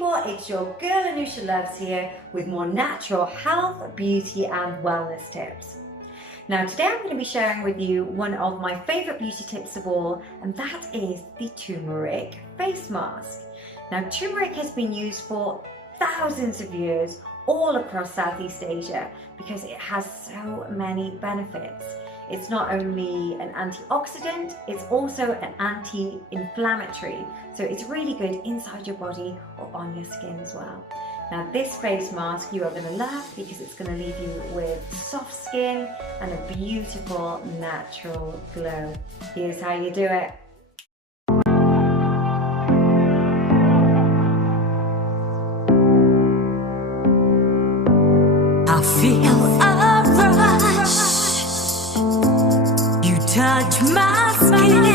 people, it's your girl Anusha Loves here with more natural health, beauty and wellness tips. Now today I'm going to be sharing with you one of my favourite beauty tips of all, and that is the Tumeric face mask. Now turmeric has been used for thousands of years all across Southeast Asia because it has so many benefits. It's not only an antioxidant, it's also an anti-inflammatory. So it's really good inside your body or on your skin as well. Now this face mask you are going to love because it's going to leave you with soft skin and a beautiful natural glow. Here's how you do it. I feel a rush. You touch my skin.